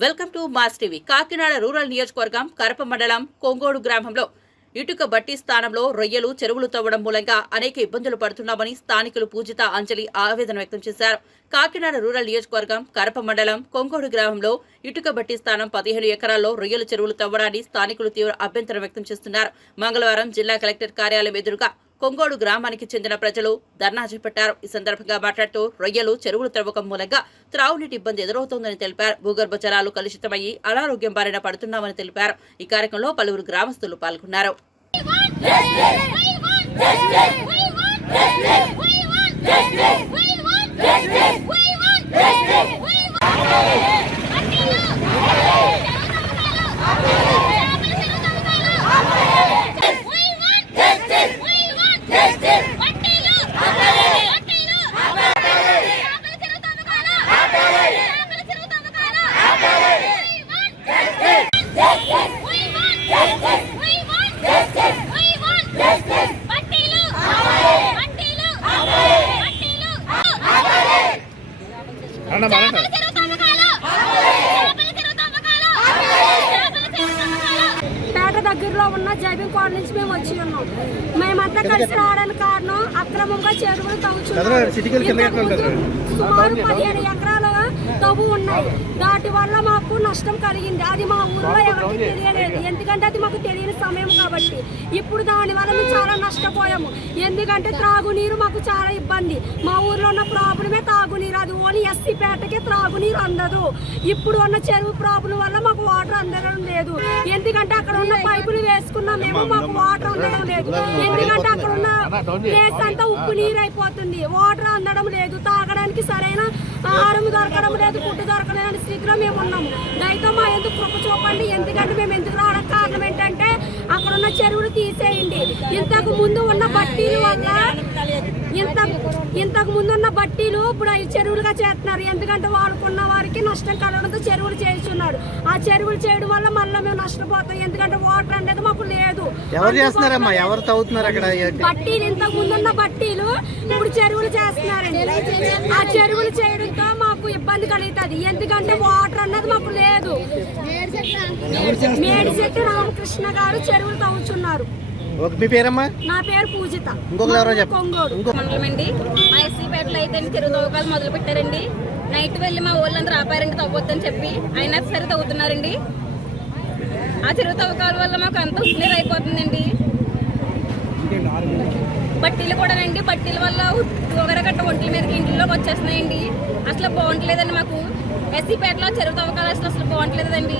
Welcome to mass TV. Kakinada rural నియోజకవర్గం కరప మండలం కొంగోడు గ్రామంలో ఇటుక బట్టి స్థానంలో రొయ్యలు చెరువులు తవ్వడం మూలంగా అనేక ఇబ్బందులు పడుతున్నామని స్థానికులు పూజిత అంజలి ఆవేదన వ్యక్తం చేశారు. కాకినాడ రూరల్ నియోజకవర్గం కరప మండలం కొంగోడు గ్రామంలో ఇటుక బట్టి స్థానం పదిహేను ఎకరాల్లో రొయ్యలు చెరువులు తవ్వడాన్ని స్థానికులు తీవ్ర అభ్యంతరం వ్యక్తం చేస్తున్నారు. మంగళవారం జిల్లా కలెక్టర్ కార్యాలయం ఎదురుగా కొంగోడు గ్రామానికి చెందిన ప్రజలు ధర్నా చేపట్టారు. ఈ సందర్భంగా మాట్లాడుతూ రొయ్యలు చెరువులు త్రవ్వకం మూలంగా త్రాగునీటి ఇబ్బంది ఎదురవుతోందని తెలిపారు. భూగర్భ జలాలు కలుషితమయ్యి అనారోగ్యం బారిన పడుతున్నామని తెలిపారు. ఈ కార్యక్రమంలో పలువురు గ్రామస్తులు పాల్గొన్నారు. అన్న బాగా పేట దగ్గరలో ఉన్న జైబింగ్ కాలనీ నుంచి మేము వచ్చి ఉన్నాం. మేమంతా కలిసి రావడానికి కారణం అక్రమంగా చెరువులు కదరా? సుమారు పదిహేను ఎకరాల తవ్వు ఉన్నాయి. దాటి వల్ల మాకు నష్టం కలిగింది. అది మా ఊర్లో ఎవరికి తెలియలేదు. ఎందుకంటే అది మాకు తెలియని సమయం కాబట్టి. ఇప్పుడు దాని వల్ల మేము చాలా నష్టపోయాము. ఎందుకంటే త్రాగునీరు మాకు చాలా ఇబ్బంది. మా ఊర్లో ఉన్న ప్రాబ్లమే తాగునీరు అది ఓన్లీ ఎస్సీ పేటకే త్రాగునీరు అందదు. ఇప్పుడు ఉన్న చెరువు ప్రాబ్లం వల్ల మాకు వాటర్ అందడం లేదు. ఎందుకంటే అక్కడ ఉన్న పైపులు వేసుకున్నాం మేము మాకు వాటర్ అందడం లేదు. ఎందుకంటే అక్కడ ఉన్న ప్లేస్ అంతా ఉప్పు నీరు అయిపోతుంది. వాటర్ అందడం లేదు. తాగడానికి సరైన ఆహారం దొరకడం లేదు ఫుడ్ దొరకడం లేని స్థితిలో మేము ఉన్నాము దయతో మా ఎందుకు కృప చూపండి? ఎందుకంటే మేము ఎందుకు రావడానికి కారణం ఏంటంటే అక్కడ ఉన్న చెరువులు తీసేయండి. ఇంతకు ముందు ఉన్న బట్టీలు వల్ల ఇంత ఇంతకు ముందు ఉన్న బట్టీలు ఇప్పుడు అవి చెరువులుగా చేస్తున్నారు. ఎందుకంటే వాళ్ళకున్న వారికి నష్టం కలగడంతో చెరువులు చేస్తున్నారు ఆ చెరువులు చేయడం వల్ల మళ్ళీ మేము నష్టపోతాం. ఎందుకంటే వాటర్ అనేది మాకు లేదు. ఎవరు చేస్తున్నారమ్మా? ఎవరు తవ్వుతున్నారు అక్కడ? ఏంటి? బట్టీలు ఇంతకు ముందున్న బట్టీలు. చెరువులు చేస్తున్నారండి. ఆ చెరువులు చేయడంతో మాకు ఇబ్బంది కలుగుతుంది. ఎందుకంటే వాటర్ అన్నది మాకు లేదు. మేడిశెట్టి రామకృష్ణ గారు చెరువులు తవ్వుతున్నారు ఓకే, మీ పేరమ్మా? నా పేరు పూజిత. ఇంకొకరు ఎవరో చెప్ప కొంగోడు. ఇంకో మండలం అండి మా ఎస్సీ పేటలో అయితే చెరువు తవ్వకాలు మొదలు పెట్టారండి నైట్ వెళ్ళి మా ఊళ్ళందరూ ఆపారండి తవ్వొద్దని చెప్పి. అయినా సరే తవ్వుతున్నారండి. ఆ చెరువు తవ్వకాల వల్ల మాకు అంత ఉష్ణీరు అయిపోతుందండి. బట్టీలు కూడానండి బట్టీల వల్ల దూగర గట్ట ఒంట్ల మీదకి ఇంట్లోకి వచ్చేస్తున్నాయండి. అసలు బాగుంటలేదండి మాకు. ఎస్సీ పేటలో చెరువు తవ్వకాలు అసలు అసలు బాగుంటలేదండి.